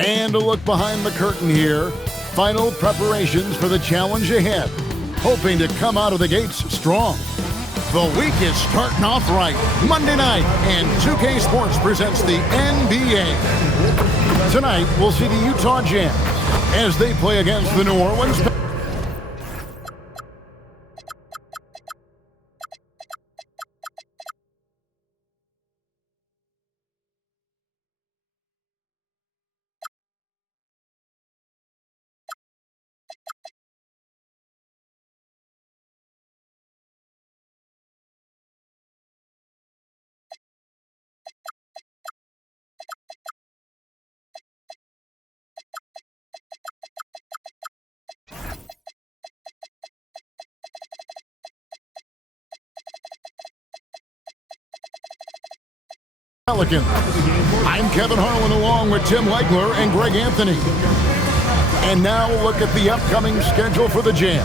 And a look behind the curtain here. Final preparations for the challenge ahead. Hoping to come out of the gates strong. The week is starting off right. Monday night, and 2K Sports presents the NBA. Tonight, we'll see the Utah Jazz as they play against the New Orleans Pelicans. I'm Kevin Harlan along with Tim Legler and Greg Anthony. And now look at the upcoming schedule for the Jazz.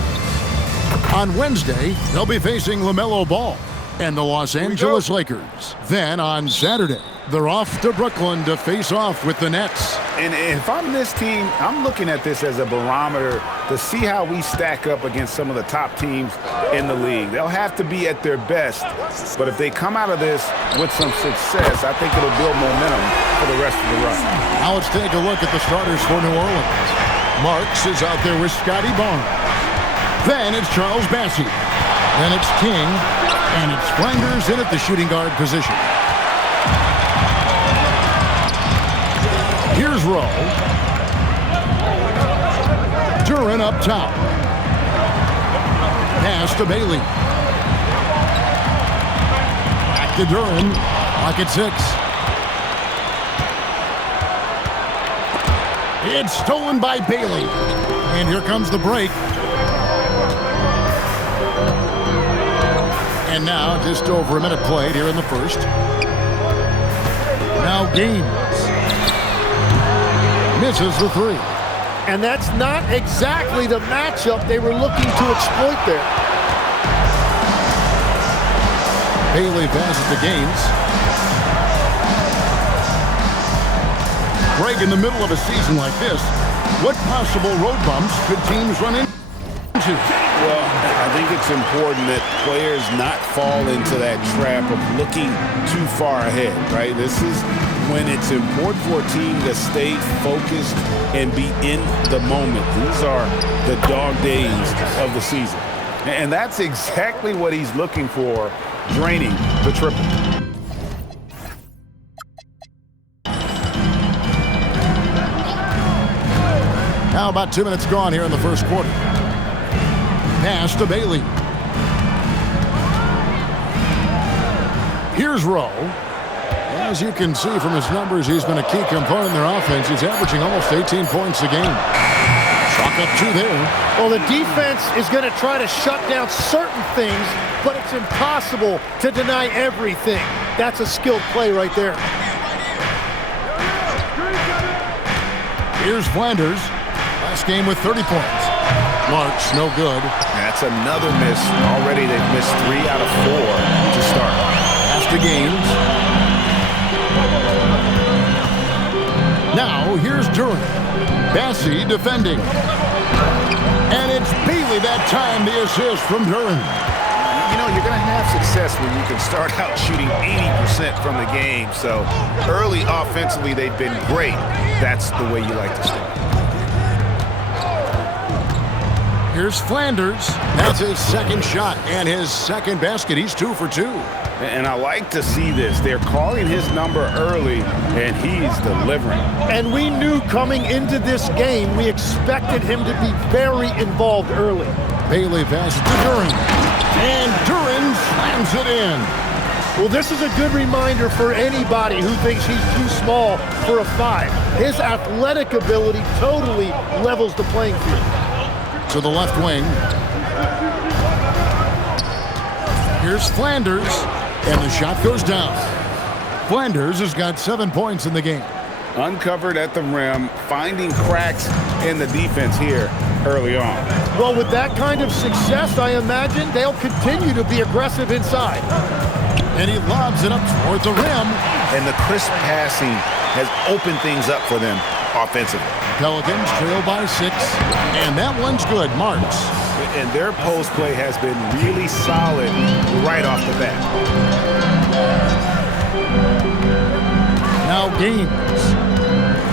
On Wednesday, they'll be facing LaMelo Ball and the Los Angeles Lakers. Then on Saturday, they're off to Brooklyn to face off with the Nets. And if I'm this team, I'm looking at this as a barometer to see how we stack up against some of the top teams in the league. They'll have to be at their best, but if they come out of this with some success, I think it'll build momentum for the rest of the run. Now let's take a look at the starters for New Orleans. Marks is out there with Scotty Barnes. Then it's Charles Bassey. Then it's King. And it's Flanders in at the shooting guard position. Here's Rowe. Duran up top. Pass to Bailey. Back to Duran. Clock at 6. It's stolen by Bailey. And here comes the break. And now just over a minute played here in the first. Now Gaines. Misses the three. And that's not exactly the matchup they were looking to exploit there. Bailey passes to Gaines. Greg, in the middle of a season like this, what possible road bumps could teams run into? Well, I think it's important that players not fall into that trap of looking too far ahead, right? This is when it's important for a team to stay focused and be in the moment. These are the dog days of the season. And that's exactly what he's looking for, draining the triple. Now about 2 minutes gone here in the first quarter. Pass to Bailey. Here's Rowe. As you can see from his numbers, he's been a key component in their offense. He's averaging almost 18 points a game. Chalk up 2 there. Well, the defense is going to try to shut down certain things, but it's impossible to deny everything. That's a skilled play right there. Here's Flanders. Last game with 30 points. Marks, no good. That's another miss. Already they've missed 3 out of 4 to start. Pass to Gaines. Now here's Duran. Bassey defending. And it's Bailey that time, the assist from Duran. You know, you're going to have success when you can start out shooting 80% from the game. So early offensively, they've been great. That's the way you like to start. Here's Flanders. That's his second shot and his second basket. He's 2 for 2. And I like to see this. They're calling his number early, and he's delivering. And we knew coming into this game, we expected him to be very involved early. Bailey passes to Duran. And Duran slams it in. Well, this is a good reminder for anybody who thinks he's too small for a 5. His athletic ability totally levels the playing field. To the left wing. Here's Flanders, and the shot goes down. Flanders has got 7 points in the game. Uncovered at the rim, finding cracks in the defense here early on. Well, with that kind of success, I imagine they'll continue to be aggressive inside. And he lobs it up toward the rim. And the crisp passing has opened things up for them offensively. Pelicans trail by 6. And that one's good. Marks. And their post play has been really solid right off the bat. Now Gaines.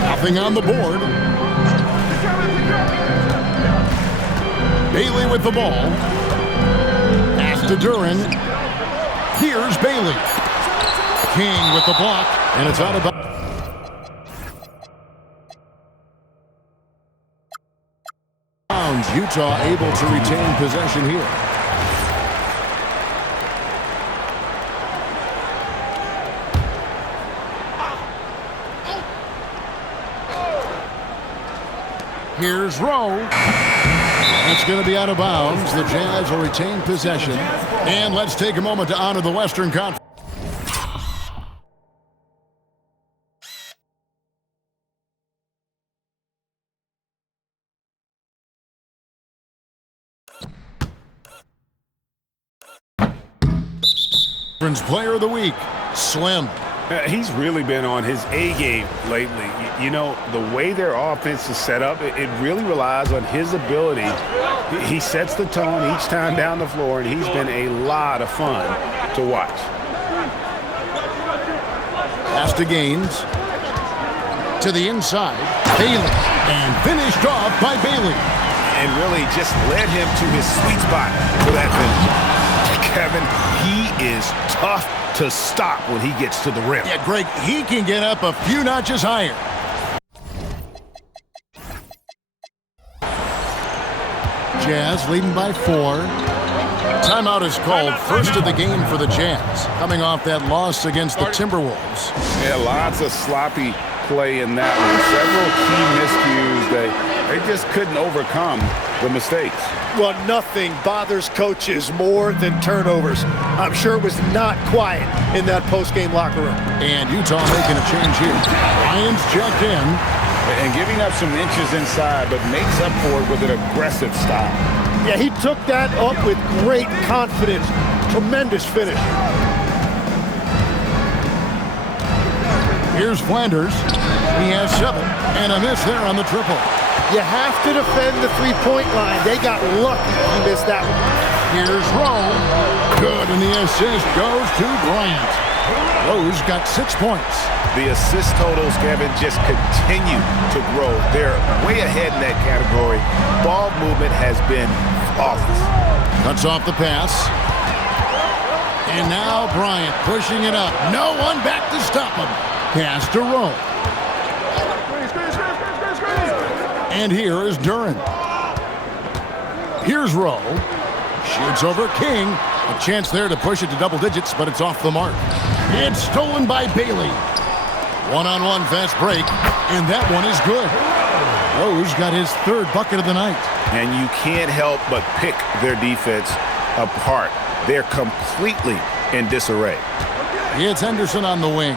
Nothing on the board. Bailey with the ball. Pass to Duren. Here's Bailey. King with the block. And it's out of bounds. Utah able to retain possession here. Here's Rowe. That's going to be out of bounds. The Jazz will retain possession. And let's take a moment to honor the Western Conference. Player of the Week, Slim. He's really been on his A game lately. You know, the way their offense is set up, it really relies on his ability. He sets the tone each time down the floor, and he's been a lot of fun to watch. Pass to Gaines. To the inside, Bailey. And finished off by Bailey. And really just led him to his sweet spot for that finish. Kevin, he is tough to stop when he gets to the rim. Yeah, Greg, he can get up a few notches higher. Jazz leading by 4. Timeout is called, first of the game for the Jazz, coming off that loss against the Timberwolves. Yeah, lots of sloppy play in that one. Several key miscues that they just couldn't overcome the mistakes. Well, nothing bothers coaches more than turnovers. I'm sure it was not quiet in that post-game locker room. And Utah making a change here. Lyons checked in. And giving up some inches inside, but makes up for it with an aggressive style. Yeah, he took that up with great confidence. Tremendous finish. Here's Flanders. He has 7. And a miss there on the triple. You have to defend the three-point line. They got lucky he missed that one. Here's Rowe. Good, and the assist goes to Bryant. Rowe's got 6 points. The assist totals, Kevin, just continue to grow. They're way ahead in that category. Ball movement has been flawless. Cuts off the pass. And now Bryant pushing it up. No one back to stop him. Pass to Rowe. And here is Duren. Here's Rowe. Shoots over King. A chance there to push it to double digits, but it's off the mark. It's stolen by Bailey. One-on-one fast break, and that one is good. Rowe's got his 3rd bucket of the night. And you can't help but pick their defense apart. They're completely in disarray. It's Henderson on the wing.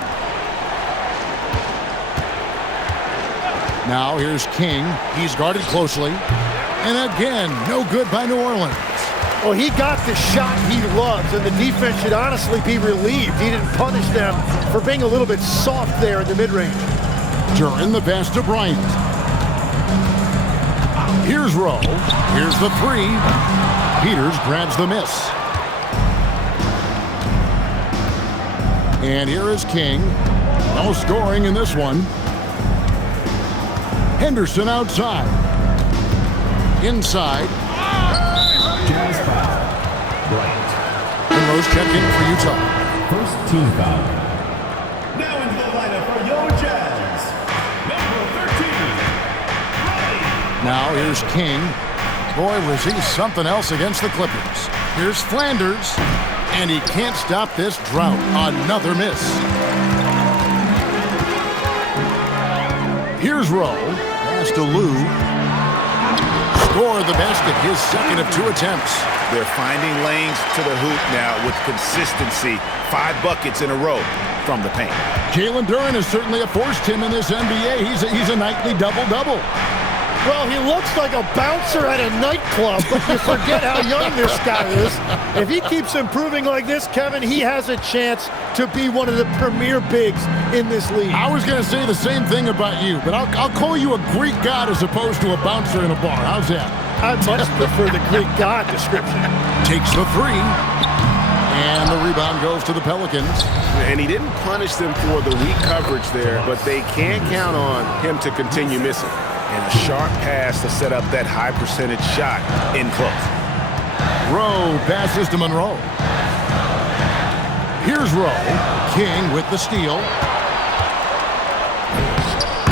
Now here's King. He's guarded closely. And again, no good by New Orleans. Well, he got the shot he loves, and the defense should honestly be relieved. He didn't punish them for being a little bit soft there in the mid-range. Duren the pass to Bryant. Here's Rowe. Here's the 3. Peters grabs the miss. And here is King. No scoring in this one. Henderson outside. Inside. Jazz foul. Bryant. And Rose check in for Utah. First team foul. Now into the lineup for your Jazz. Number 13. Now here's King. Boy, was he something else against the Clippers. Here's Flanders. And he can't stop this drought. Another miss. Here's Rowe. Pass to Lou. Score the basket, his 2nd of 2 attempts. They're finding lanes to the hoop now with consistency. 5 buckets in a row from the paint. Jalen Duren has certainly forced him in this NBA. He's a nightly double-double. Well, he looks like a bouncer at a nightclub, but you forget how young this guy is. If he keeps improving like this, Kevin, he has a chance to be one of the premier bigs in this league. I was going to say the same thing about you, but I'll call you a Greek god as opposed to a bouncer in a bar. How's that? I much prefer the Greek god description. Takes the three. And the rebound goes to the Pelicans. And he didn't punish them for the weak coverage there, but they can't count on him to continue missing. And a sharp pass to set up that high percentage shot in close. Rowe passes to Monroe. Here's Rowe. King with the steal.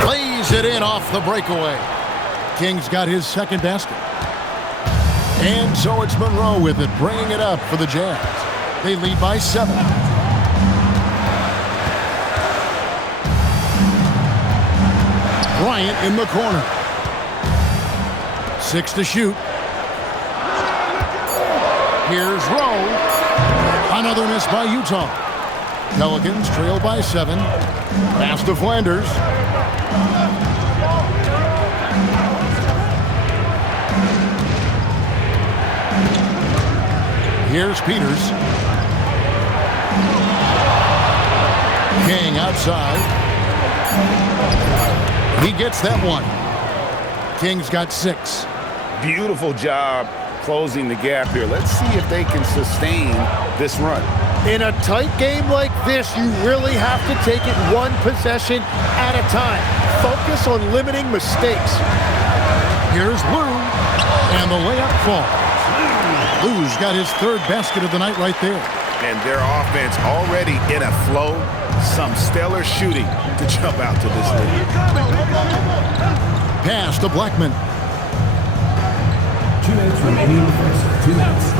Lays it in off the breakaway. King's got his second basket. And so it's Monroe with it, bringing it up for the Jazz. They lead by 7. Bryant in the corner. 6 to shoot. Here's Rowe. Another miss by Utah. Pelicans trail by 7. Pass to Flanders. Here's Peters. King outside. He gets that one. King's got 6. Beautiful job closing the gap here. Let's see if they can sustain this run. In a tight game like this, you really have to take it one possession at a time. Focus on limiting mistakes. Here's Lou, and the layup falls. Lou's got his 3rd basket of the night right there. And their offense already in a flow. Some stellar shooting to jump out to this lead. Pass to Blackman. 2 minutes remaining in the first. 2 minutes.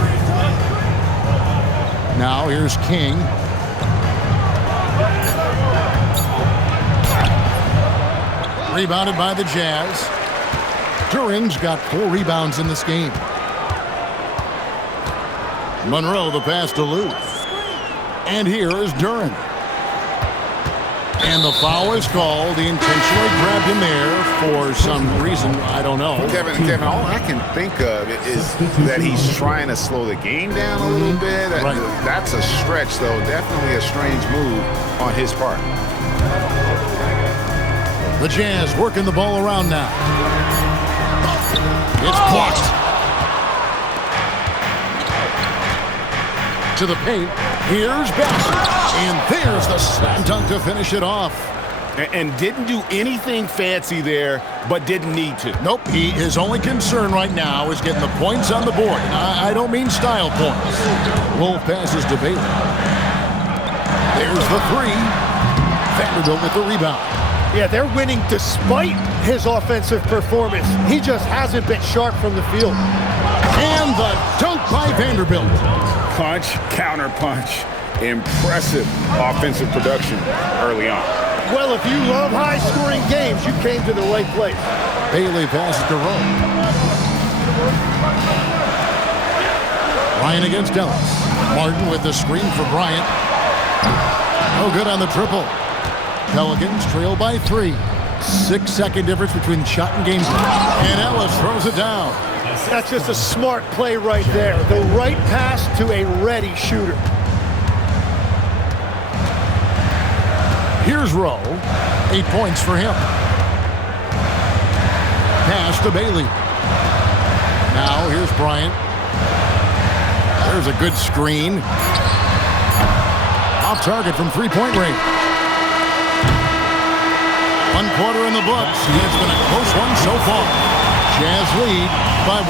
Now here's King. Rebounded by the Jazz. Duran's got 4 rebounds in this game. Monroe the pass to Lou. And here is Duran. And the foul is called. He intentionally grabbed him there for some reason. I don't know. Kevin, all I can think of is that he's trying to slow the game down a little bit. Right. That's a stretch, though. Definitely a strange move on his part. The Jazz working the ball around now. It's blocked. To the paint. Here's Bassett. And there's the slam dunk to finish it off. And didn't do anything fancy there, but didn't need to. Nope. His only concern right now is getting the points on the board. And I don't mean style points. Wolf passes to Bailey. There's the 3. Vanderbilt with the rebound. Yeah, they're winning despite his offensive performance. He just hasn't been sharp from the field. And the dunk by Vanderbilt. Punch, counter punch. Impressive offensive production early on. Well, if you love high-scoring games, you came to the right place. Bailey passes to Rowe. Bryant against Ellis. Martin with the screen for Bryant. No good on the triple. Pelicans trail by 3. 6-second difference between shot and game time. And Ellis throws it down. That's just a smart play right there. The right pass to a ready shooter. Here's Rowe. 8 points for him. Pass to Bailey. Now here's Bryant. There's a good screen. Off target from 3-point range. 1 quarter in the books. It's been a close one so far. Jazz lead by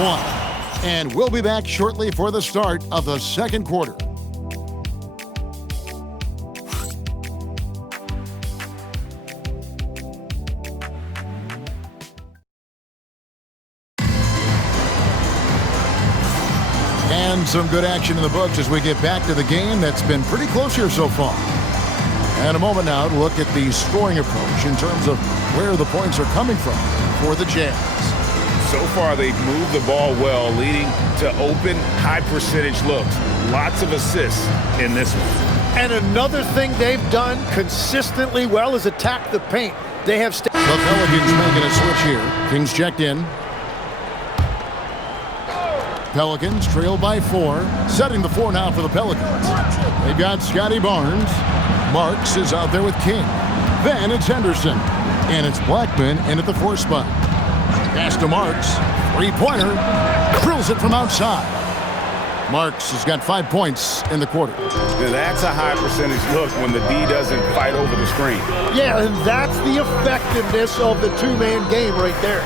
1. And we'll be back shortly for the start of the second quarter. And some good action in the books as we get back to the game that's been pretty close here so far. And a moment now to look at the scoring approach in terms of where the points are coming from for the Jazz. So far, they've moved the ball well, leading to open, high-percentage looks. Lots of assists in this one. And another thing they've done consistently well is attack the paint. They have The The Pelicans making a switch here. Kings checked in. Pelicans trail by 4. Setting the 4 now for the Pelicans. They've got Scotty Barnes. Marks is out there with King. Then it's Henderson. And it's Blackman in at the 4 spot. Pass to Marks. Three-pointer. Drills it from outside. Marks has got 5 points in the quarter. Now that's a high percentage look when the D doesn't fight over the screen. Yeah, and that's the effectiveness of the two-man game right there.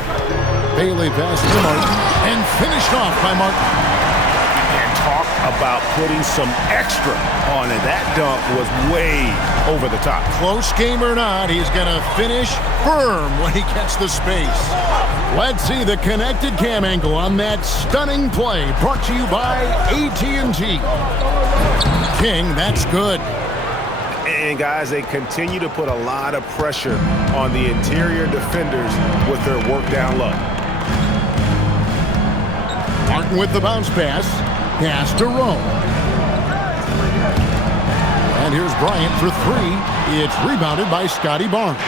Bailey passes to Martin and finished off by Martin. And talk about putting some extra on it. That dunk was way over the top. Close game or not, he's going to finish firm when he gets the space. Let's see the connected cam angle on that stunning play. Brought to you by AT&T. King, that's good. And guys, they continue to put a lot of pressure on the interior defenders with their work down low. Martin with the bounce pass. Pass to Rome. And here's Bryant for 3. It's rebounded by Scotty Barnes.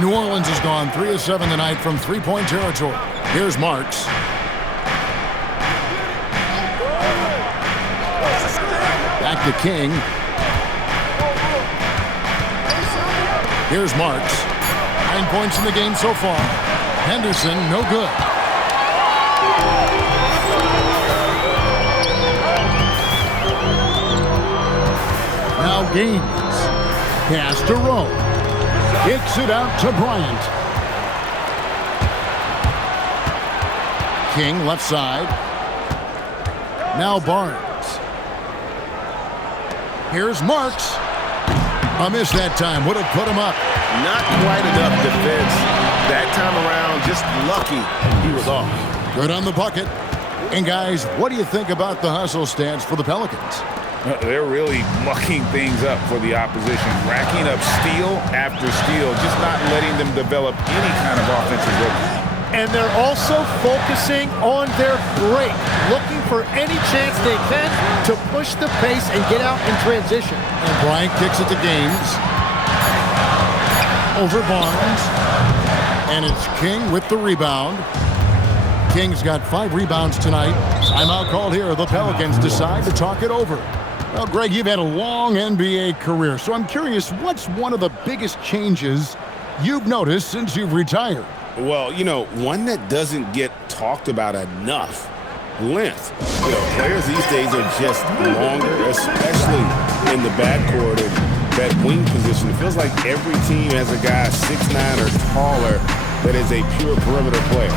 New Orleans has gone 3 of 7 tonight from three-point territory. Here's Marks. Back to King. Here's Marks. 9 points in the game so far. Henderson, no good. Now Gaines. Pass to Rowe. Kicks it out to Bryant. King left side. Now Barnes. Here's Marks. A miss that time. Would have put him up. Not quite enough defense. That time around, just lucky he was off. Good on the bucket. And guys, what do you think about the hustle stance for the Pelicans? They're really mucking things up for the opposition, racking up steal after steal, just not letting them develop any kind of offensive rhythm. And they're also focusing on their break, looking for any chance they can to push the pace and get out in transition. And Bryant kicks it to Gaines. Over Barnes. And it's King with the rebound. King's got 5 rebounds tonight. Timeout called here. The Pelicans decide to talk it over. Well, Greg, you've had a long NBA career, so I'm curious, what's one of the biggest changes you've noticed since you've retired? Well, you know, one that doesn't get talked about enough, length. You know, players these days are just longer, especially in the backcourt and that wing position. It feels like every team has a guy 6'9" or taller that is a pure perimeter player.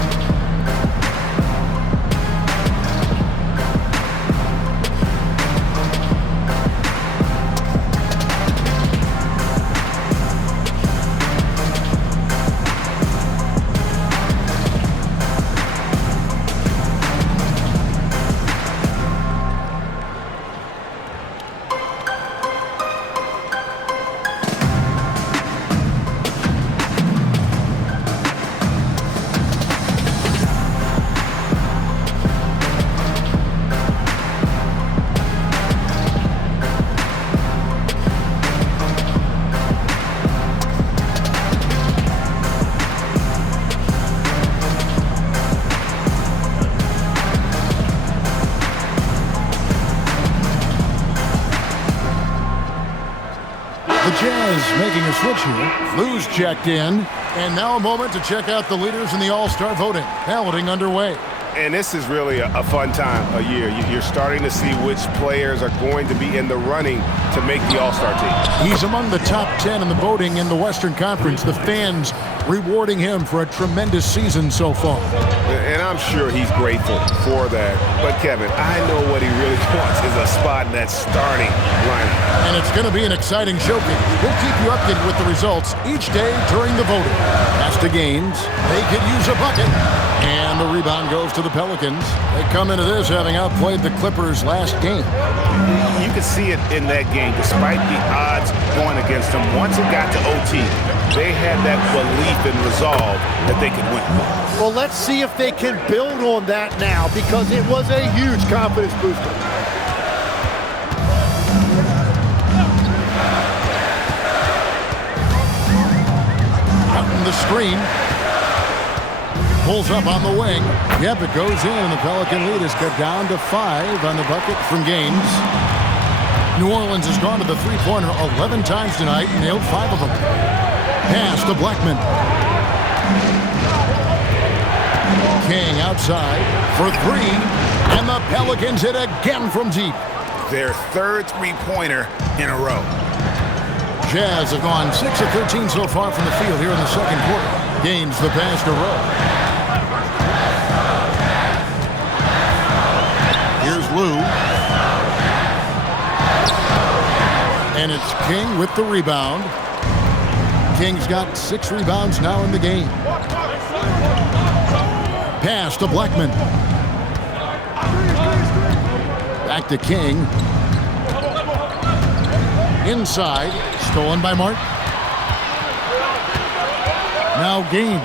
Making a switch here. Lou's checked in. And now a moment to check out the leaders in the All-Star voting. Balloting underway. And this is really a fun time of year. You're starting to see which players are going to be in the running to make the All-Star team. He's among the top 10 in the voting in the Western Conference. The fans rewarding him for a tremendous season so far. And I'm sure he's grateful for that. But, Kevin, I know what he really wants is a spot in that starting lineup. And it's going to be an exciting showcase. We'll keep you updated with the results each day during the voting. Pass to Gaines. They could use a bucket. And the rebound goes to the Pelicans. They come into this having outplayed the Clippers last game. You could see it in that game, despite the odds going against them. Once it got to OT, they had that belief and resolve that they could win. Well, let's see if they can build on that now, because it was a huge confidence booster. screen. Pulls up on the wing. Yep, it goes in, and the Pelican lead is cut down to 5 on the bucket from Gaines. New Orleans has gone to the three-pointer 11 times tonight and nailed 5 of them. Pass to Blackman. King outside for 3, and the Pelicans hit again from deep. Their third three-pointer in a row. Jazz have gone 6 of 13 so far from the field here in the second quarter. Gains the pass to Rowe. Here's Lou. And it's King with the rebound. King's got 6 rebounds now in the game. Pass to Blackman. Back to King. Inside. Stolen by Martin. Now Gaines.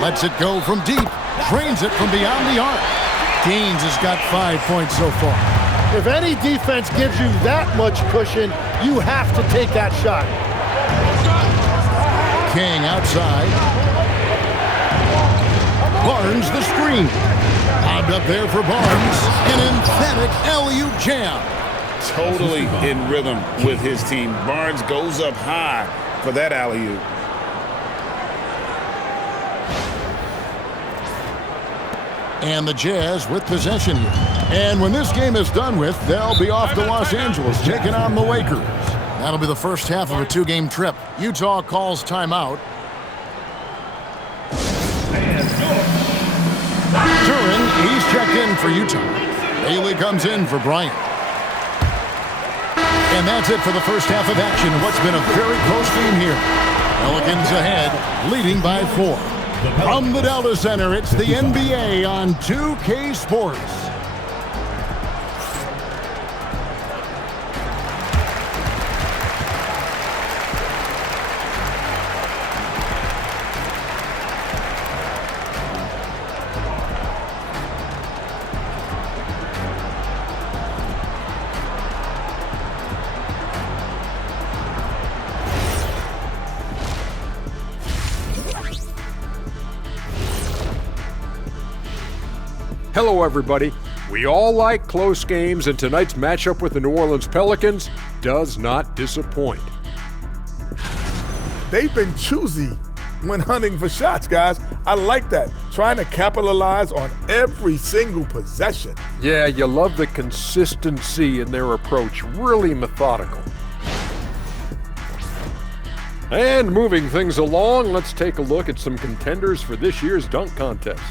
Lets it go from deep. Drains it from beyond the arc. Gaines has got 5 points so far. If any defense gives you that much cushion, you have to take that shot. King outside. Barnes the screen. Lobbed up there for Barnes. An emphatic alley-oop jam. Totally in rhythm with his team. Barnes goes up high for that alley-oop. And the Jazz with possession here. And when this game is done with, they'll be off to Los Angeles, taking on the Lakers. That'll be the first half of a 2-game trip. Utah calls timeout. Duran, he's checked in for Utah. Bailey comes in for Bryant. And that's it for the first half of action. What's been a very close game here. Pelicans ahead, leading by 4. From the Delta Center, it's the NBA on 2K Sports. Hello, everybody. We all like close games, and tonight's matchup with the New Orleans Pelicans does not disappoint. They've been choosy when hunting for shots, guys. I like that. Trying to capitalize on every single possession. Yeah, you love the consistency in their approach. Really methodical. And moving things along, let's take a look at some contenders for this year's dunk contest.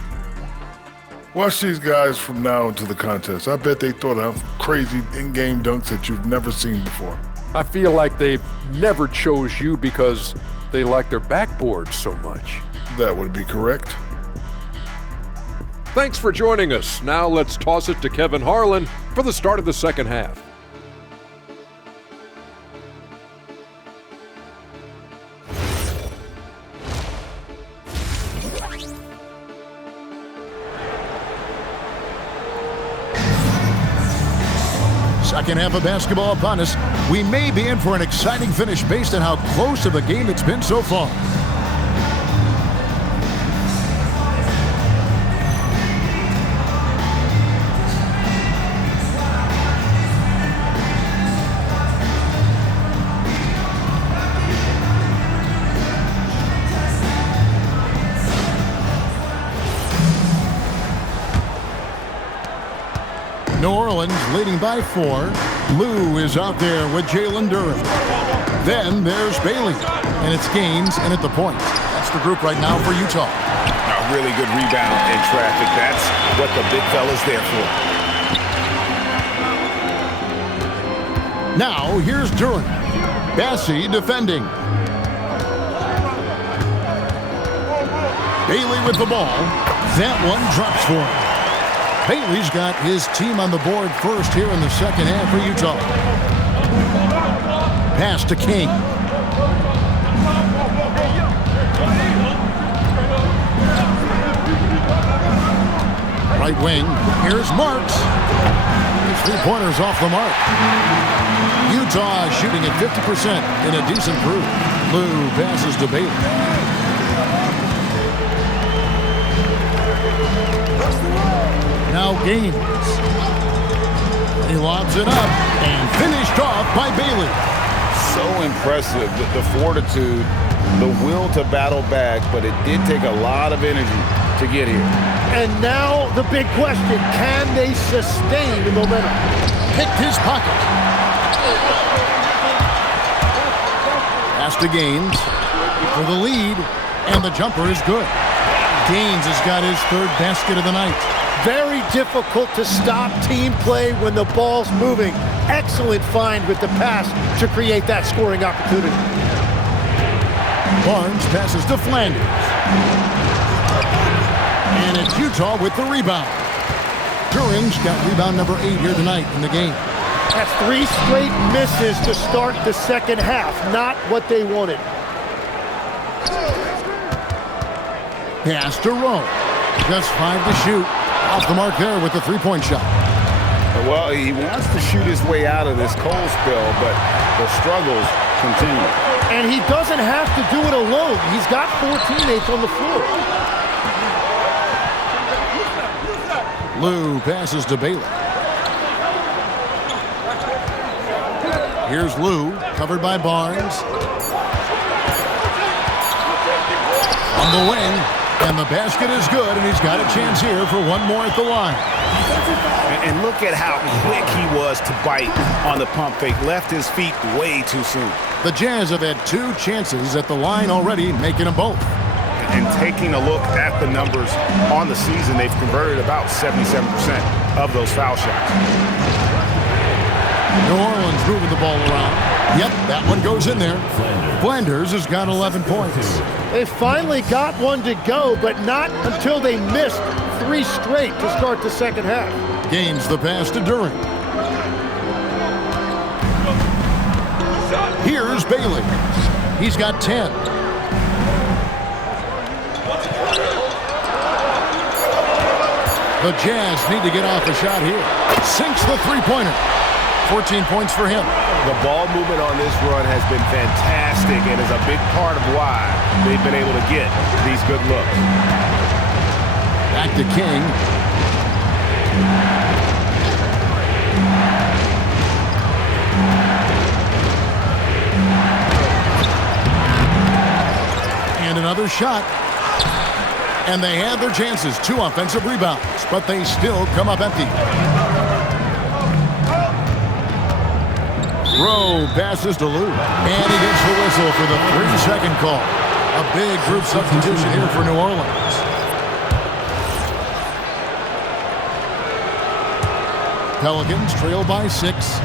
Watch these guys from now into the contest. I bet they throw down crazy in-game dunks that you've never seen before. I feel like they never chose you because they like their backboard so much. That would be correct. Thanks for joining us. Now let's toss it to Kevin Harlan for the start of the second half. Second half of basketball upon us. We may be in for an exciting finish based on how close of a game it's been so far. New Orleans leading by 4. Lou is out there with Jalen Duran. Then there's Bailey. And it's Gaines in at the point. That's the group right now for Utah. A really good rebound in traffic. That's what the big fella's there for. Now here's Duran. Bassie defending. Bailey with the ball. That one drops for him. Bailey's got his team on the board first here in the second half for Utah. Pass to King. Right wing. Here's Marks. His three-pointers off the mark. Utah shooting at 50% in a decent group. Lou passes to Bailey. Now Gaines. He lobs it up and finished off by Bailey. So impressive, the fortitude, the will to battle back, but it did take a lot of energy to get here. And now the big question, can they sustain the momentum? Picked his pocket. Pass to Gaines for the lead, and the jumper is good. Gaines has got his third basket of the night. Very difficult to stop team play when the ball's moving. Excellent find with the pass to create that scoring opportunity. Barnes passes to Flanders. And it's Utah with the rebound. Duran's got rebound number 8 here tonight in the game. That's 3 straight misses to start the second half. Not what they wanted. Pass to Rowe. Just 5 to shoot. Off the mark there with the three-point shot. Well, he wants to shoot his way out of this cold spell, but the struggles continue. And he doesn't have to do it alone. He's got 4 teammates on the floor. Lou passes to Bailey. Here's Lou, covered by Barnes. On the wing, and the basket is good, and he's got a chance here for one more at the line. And look at how quick he was to bite on the pump fake. Left his feet way too soon. The Jazz have had 2 chances at the line already, making them both. And taking a look at the numbers on the season, they've converted about 77% of those foul shots. New Orleans moving the ball around. Yep, that one goes in there. Flanders has got 11 points. They finally got one to go, but not until they missed 3 straight to start the second half. Gains the pass to Duran. Here's Bailey. He's got 10. The Jazz need to get off a shot here. Sinks the three-pointer. 14 points for him. The ball movement on this run has been fantastic and is a big part of why they've been able to get these good looks. Back to King. And another shot. And they had their chances. 2 offensive rebounds, but they still come up empty. Rowe passes to Lou. And he gets the whistle for the 3-second call. A big group substitution here for New Orleans. Pelicans trail by 6.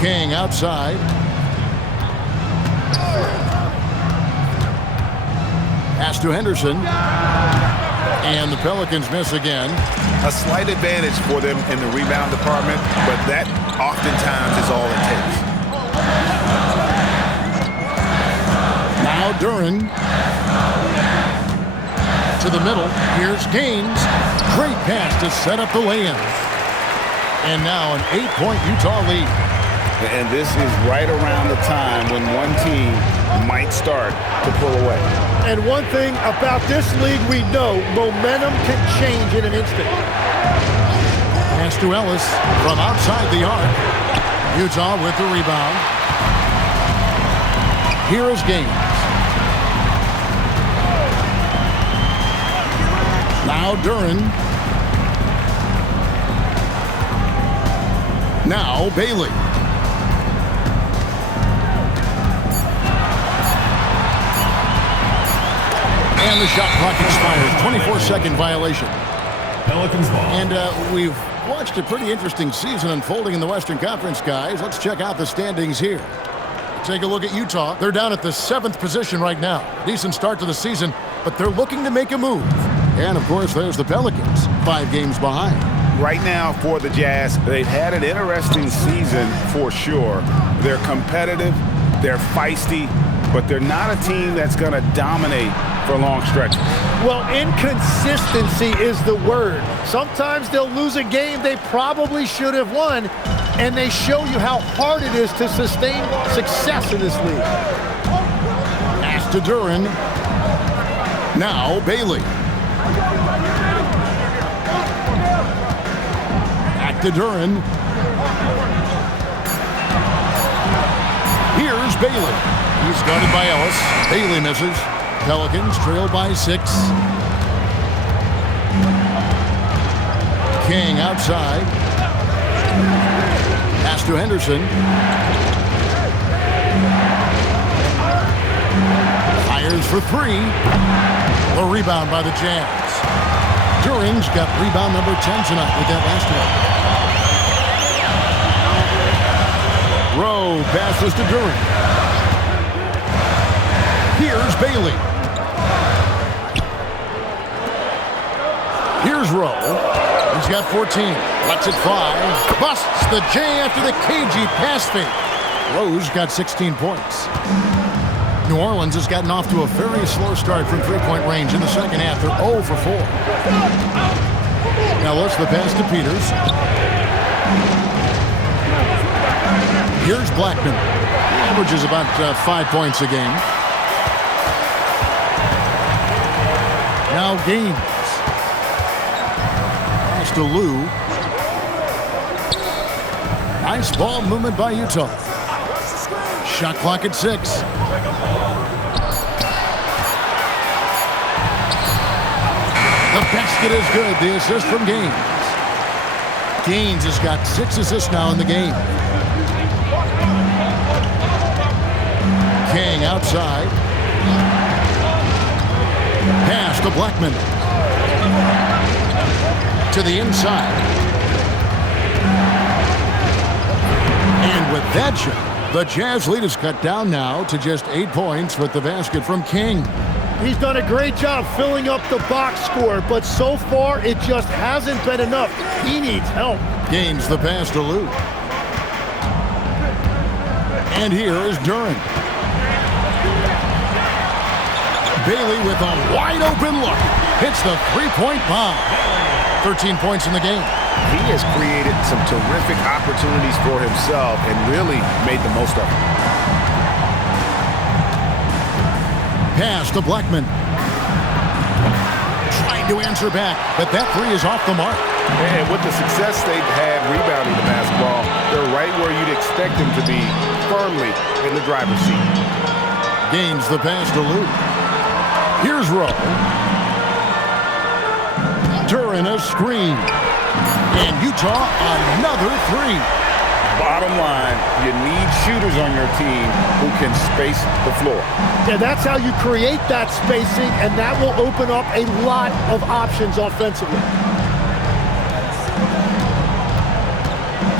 King outside. Pass to Henderson. And the Pelicans miss again. A slight advantage for them in the rebound department, but that oftentimes is all it takes. Now Duran. To the middle. Here's Gaines. Great pass to set up the lay-in. And now an 8-point Utah lead. And this is right around the time when one team might start to pull away. And one thing about this league we know, momentum can change in an instant. Pass to Ellis from outside the arc. Utah with the rebound. Here is Gaines. Now Duran. Now Bailey. And the shot clock expires. 24-second violation. Pelicans ball. And we've watched a pretty interesting season unfolding in the Western Conference, guys. Let's check out the standings here. Take a look at Utah. They're down at the 7th position right now. Decent start to the season, but they're looking to make a move. And, of course, there's the Pelicans, 5 games behind. Right now for the Jazz, they've had an interesting season for sure. They're competitive, they're feisty, but they're not a team that's going to dominate for long stretches. Well, inconsistency is the word. Sometimes they'll lose a game they probably should have won, and they show you how hard it is to sustain success in this league. Pass to Duran. Now Bailey. Back to Duran. Here's Bailey. He's guarded by Ellis. Bailey misses. Pelicans trail by 6. King outside. Pass to Henderson. Fires for 3. The rebound by the Jazz. Duran's got rebound number 10 tonight with that last one. Rowe passes to Duran. Here's Bailey. Here's Rowe. He's got 14. Lets it fly. Busts the J after the cagey pass fake. Rowe's got 16 points. New Orleans has gotten off to a very slow start from three-point range in the second half. They're 0 for 4. Ellis, the pass to Peters. Here's Blackman. He averages about 5 points a game. Now Gaines. Pass to Lou. Nice ball movement by Utah. Shot clock at 6. The basket is good. The assist from Gaines. Gaines has got 6 assists now in the game. King outside. Pass to Blackman. To the inside. And with that shot, the Jazz lead is cut down now to just 8 points with the basket from King. He's done a great job filling up the box score, but so far it just hasn't been enough. He needs help. Gains the pass to Lou. And here is Duran. Bailey with a wide open look. Hits the three-point bomb. 13 points in the game. He has created some terrific opportunities for himself and really made the most of them. Pass to Blackman. Trying to answer back, but that 3 is off the mark. And with the success they've had rebounding the basketball, they're right where you'd expect them to be, firmly in the driver's seat. Gains the pass to Lou. Here's Rowe. Duran a screen. And Utah another 3. Bottom line, you need shooters on your team who can space the floor. Yeah, that's how you create that spacing, and that will open up a lot of options offensively.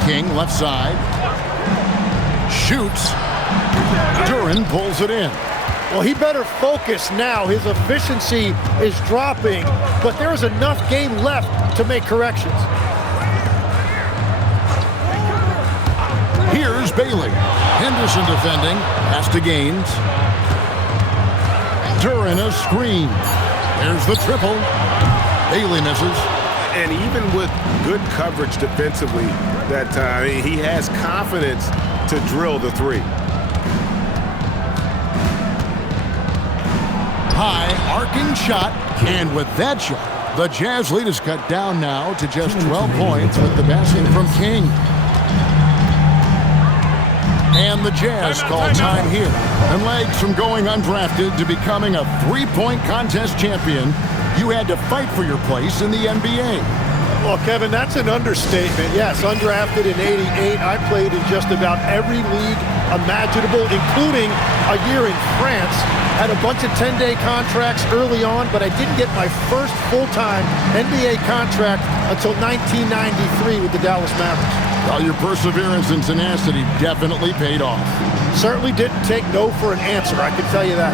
King left side. Shoots. Duran pulls it in. Well, he better focus now. His efficiency is dropping, but there is enough game left to make corrections. Here's Bailey. Henderson defending. Pass to Gaines. Duran a screen. There's the triple. Bailey misses. And even with good coverage defensively that time, he has confidence to drill the 3. High arcing shot. And with that shot, the Jazz lead is cut down now to just 12 points with the basket from King. And the Jazz call time here. And legs from going undrafted to becoming a three-point contest champion, you had to fight for your place in the NBA. Well, Kevin, that's an understatement. Yes, undrafted in '88. I played in just about every league imaginable, including a year in France. Had a bunch of 10-day contracts early on, but I didn't get my first full-time NBA contract until 1993 with the Dallas Mavericks. Well, your perseverance and tenacity definitely paid off. Certainly didn't take no for an answer, I can tell you that.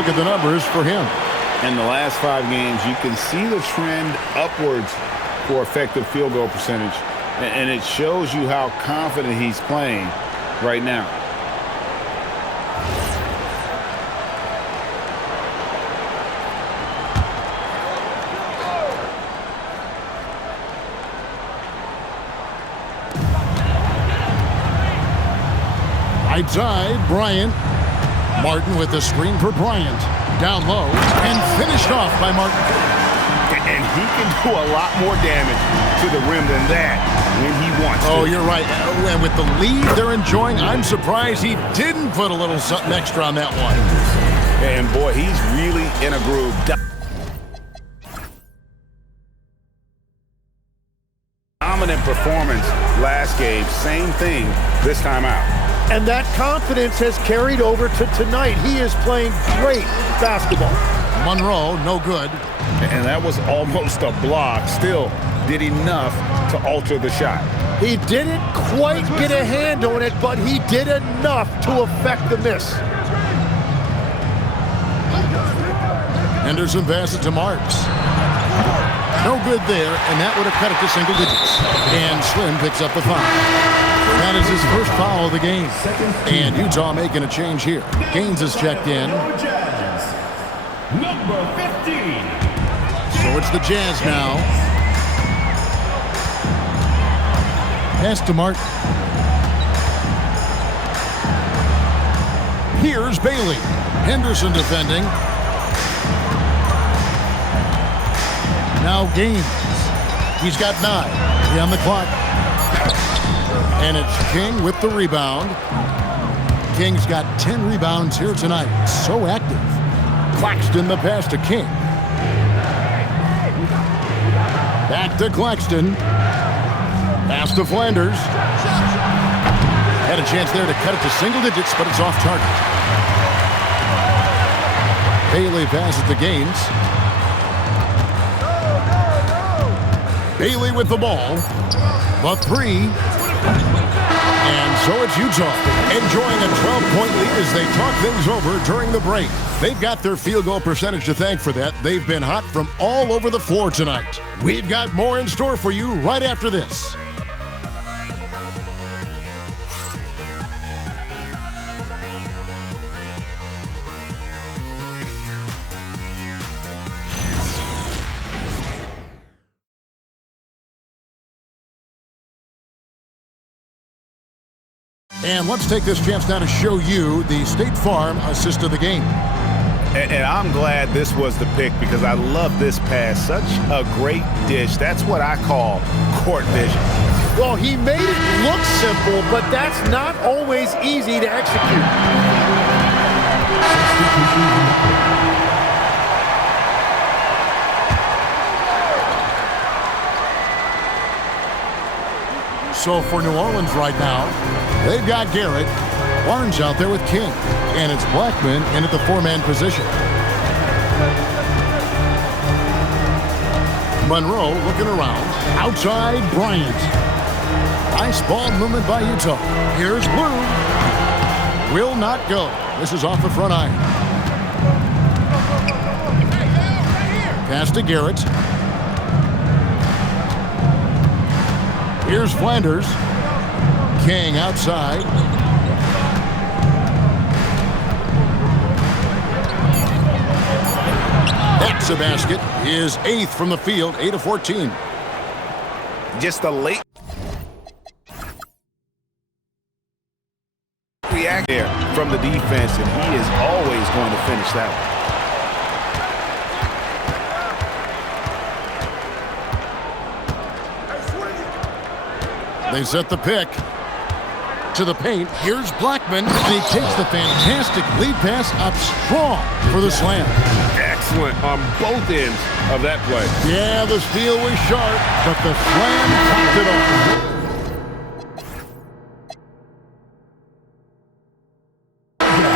look at the numbers for him. In the last 5 games, you can see the trend upwards for effective field goal percentage. And it shows you how confident he's playing right now. Right side, Bryant. Martin with the screen for Bryant. Down low and finished off by Martin. And he can do a lot more damage to the rim than that when he wants to. Oh, you're right. And with the lead they're enjoying, I'm surprised he didn't put a little something extra on that one. And boy, he's really in a groove. Dominant performance last game. Same thing this time out. And that confidence has carried over to tonight. He is playing great basketball. Monroe, no good. And that was almost a block. Still did enough to alter the shot. He didn't quite get a hand on it, but he did enough to affect the miss. Henderson passes to Marks. No good there, and that would have cut it to single digits. And Slim picks up the foul. That is his first foul of the game. And Utah making a change here. Gaines has checked in. Number 15. So it's the Jazz now. Pass to Martin. Here's Bailey. Henderson defending. Now Gaines. He's got 9. On the clock. And it's King with the rebound. King's got 10 rebounds here tonight. So active. Claxton the pass to King. Back to Claxton. Pass to Flanders. Had a chance there to cut it to single digits, but it's off target. Bailey passes to Gaines. Bailey with the ball. The 3. And so it's Utah enjoying a 12-point lead as they talk things over during the break. They've got their field goal percentage to thank for that. They've been hot from all over the floor tonight. We've got more in store for you right after this. And let's take this chance now to show you the State Farm assist of the game. And I'm glad this was the pick because I love this pass. Such a great dish. That's what I call court vision. Well, he made it look simple, but that's not always easy to execute. So for New Orleans right now, they've got Garrett. Barnes out there with King. And it's Blackman in at the 4-man position. Monroe looking around. Outside, Bryant. Nice ball movement by Utah. Here's Blue. Will not go. This is off the front iron. Pass to Garrett. Here's Flanders. King outside. That's a basket. His 8th from the field, 8 of 14. Just a late react there from the defense, and he is always going to finish that one. They set the pick. To the paint. Here's Blackman, and he takes the fantastic lead pass up strong for the slam. Excellent on both ends of that play. Yeah, the steal was sharp, but the slam topped it off.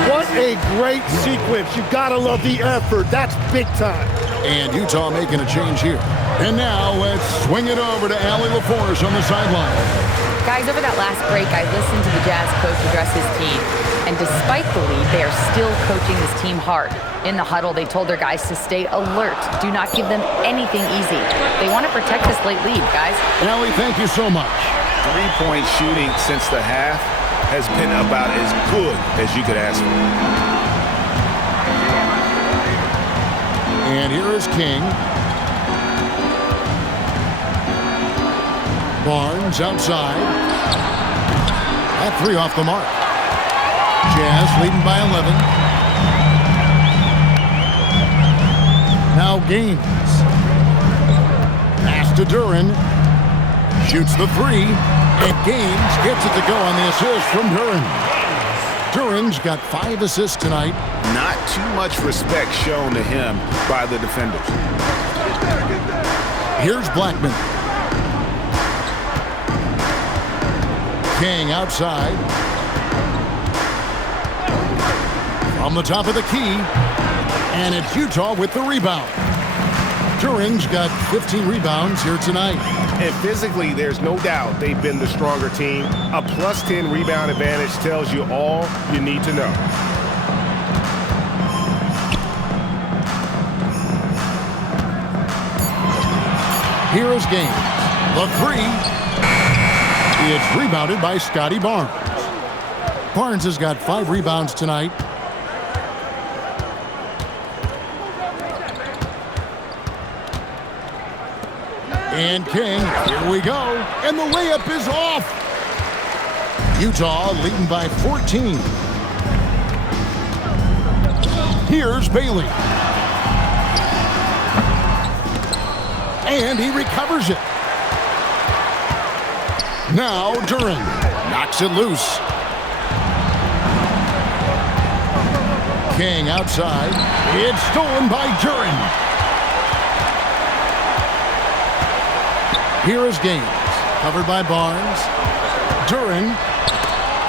What a great sequence. You gotta love the effort. That's big time. And Utah making a change here. And now let's swing it over to Allie LaForce on the sideline. Guys, over that last break, I listened to the Jazz coach address his team. And despite the lead, they are still coaching this team hard. In the huddle, they told their guys to stay alert. Do not give them anything easy. They want to protect this late lead, guys. Allie, thank you so much. Three-point shooting since the half has been about as good as you could ask for. And here is King. Barnes outside. That three off the mark. Jazz leading by 11. Now Gaines. Pass to Duren. Shoots the three. And Gaines gets it to go on the assist from Duren. Duren's got 5 assists tonight. Not too much respect shown to him by the defenders. Here's Blackman. King outside. From the top of the key. And it's Utah with the rebound. Duren's got 15 rebounds here tonight. And physically, there's no doubt they've been the stronger team. A plus 10 rebound advantage tells you all you need to know. Here is Gaines. The three. It's rebounded by Scotty Barnes. Barnes has got 5 rebounds tonight. And King, here we go. And the layup is off. Utah leading by 14. Here's Bailey. And he recovers it. Now Duren knocks it loose. King outside. It's stolen by Duren. Here is Gaines, covered by Barnes. Duren,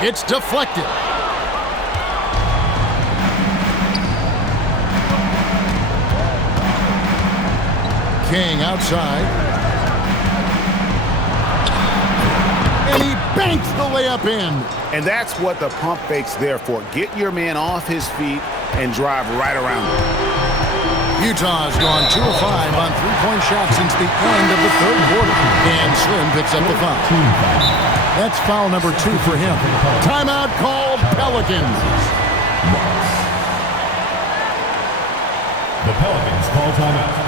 it's deflected. King outside. And he banks the layup in. And that's what the pump fake's there for. Get your man off his feet and drive right around him. Utah's gone 2 of 5 on three-point shots since the end of the third quarter. And Slim picks up the foul. That's foul number 2 for him. Timeout called Pelicans. The Pelicans call timeout.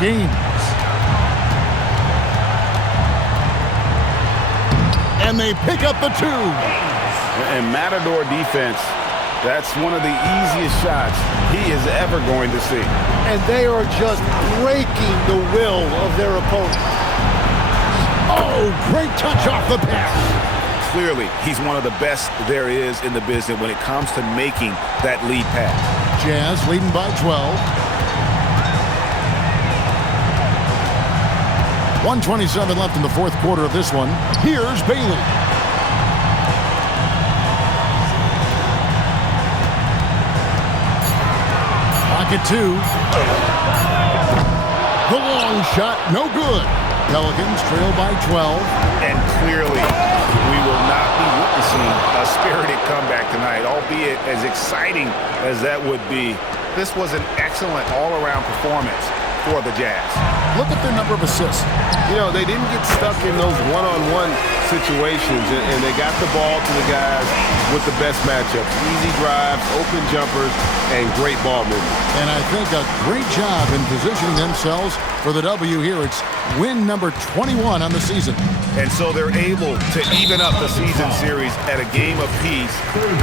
Gaines. And they pick up the 2. And Matador defense, that's one of the easiest shots he is ever going to see. And they are just breaking the will of their opponent. Oh, great touch off the pass. clearly, he's one of the best there is in the business when it comes to making that lead pass. Jazz leading by 12. 1:27 left in the fourth quarter of this one. Here's Bailey. Pocket two. The long shot, no good. Pelicans trail by 12. And clearly, we will not be witnessing a spirited comeback tonight, albeit as exciting as that would be. This was an excellent all-around performance for the Jazz. Look at their number of assists. You know, they didn't get stuck in those one-on-one situations, and they got the ball to the guys with the best matchups. Easy drives, open jumpers, and great ball movement. And I think a great job in positioning themselves for the W here. It's win number 21 on the season. And so they're able to even up the season series at a game apiece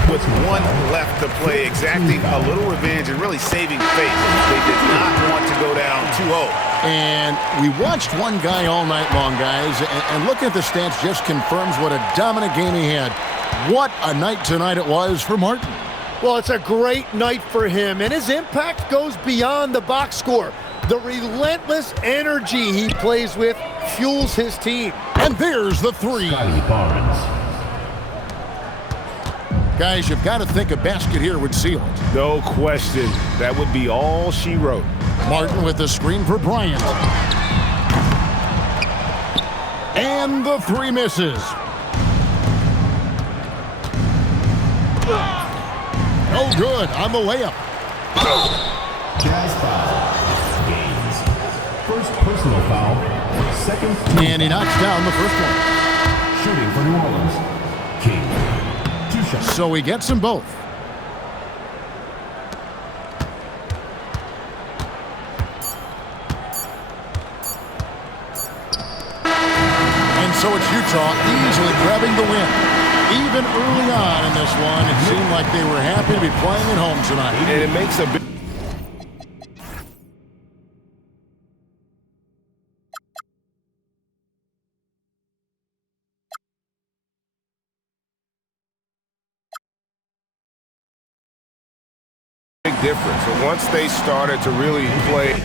with one left to play, exacting a little revenge and really saving face. They did not want to go down 2-0. And we watched one guy all night long, guys, and looking at the stats just confirms what a dominant game he had. What a night tonight it was for Martin. Well, it's a great night for him, and his impact goes beyond the box score. The relentless energy he plays with fuels his team. And there's the three. Guys, you've got to think a basket here would seal it. No question. That would be all she wrote. Martin with the screen for Bryant. And the three misses. Oh, good on the layup. Jazz foul. Gaines. First personal foul. Second. And he knocks down the first one. Shooting for New Orleans. King. 2 shots. So he gets them both. And so it's Utah easily grabbing the win. Even early on in this one, it seemed like they were happy to be playing at home tonight. And it makes a big difference. So once they started to really play